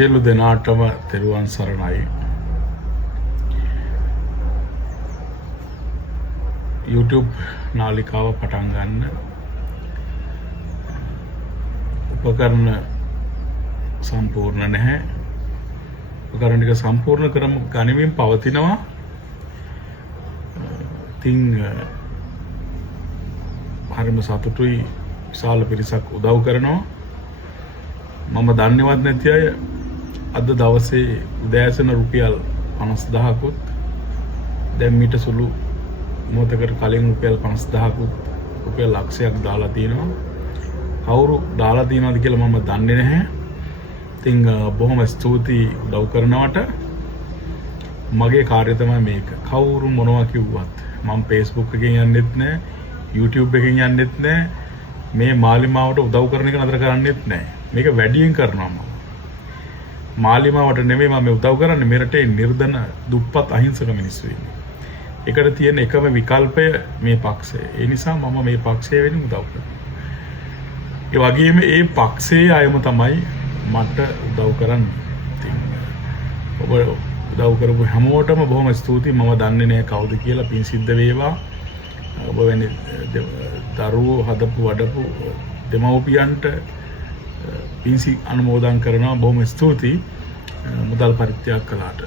සියලු දෙනාටම තෙරුවන් සරණයි. YouTube නාලිකාව පටන් ගන්න උපකරණ සම්පූර්ණ නැහැ. උපකරණ ටික සම්පූර්ණ කරමු ගනිමින් පවතිනවා. ඉතින් හරිම සතුටුයි. විශාල පිරිසක් උදව් කරනවා. මම දන්නේවත් නැති අය අද දවසේ උදෑසන රුපියල් 50000කුත් දැන් මීට සුළු මොහොතකට කලින් රුපියල් 50000කුත් රුපියල් ලක්ෂයක් දාලා තියෙනවා. කවුරු දාලා තියෙනවද කියලා මම දන්නේ නැහැ. ඉතින් බොහොම ස්තුතියි උදව් කරනවට. මගේ කාර්යය තමයි මේක. කවුරු මොනවා කිව්වත් මම Facebook එකෙන් යන්නෙත් නැහැ, YouTube එකෙන් යන්නෙත් නැහැ. මේ මාලිමාවට උදව් කරන එක නතර කරන්නෙත් නැහැ. මේක වැඩියෙන් කරනවා මම. මාලිමාවට නෙමෙයි මම උදව් කරන්නේ. මේ රටේ නිර්ධන දුප්පත් අහිංසක මිනිස්සු ඉන්නේ. ඒකට තියෙන එකම විකල්පය මේ පක්ෂය. ඒ නිසා මම මේ පක්ෂය වෙනුවෙන් උදව් කරනවා. ඒ වගේම ඒ පක්ෂයේ අයම තමයි මට උදව් කරන්නේ. ඔබ උදව් කරපු හැමෝටම බොහොම ස්තුතියි. මම දන්නේ නැහැ කවුද කියලා. පින් සිද්ධ වේවා. ඔබ වෙන දරුවෝ හදපු වඩපු දෙමව්පියන්ට පින්සි අනුමෝදන් කරනවා. බොහොම ස්තුතියි මුදල් පරිත්‍යාග කළාට.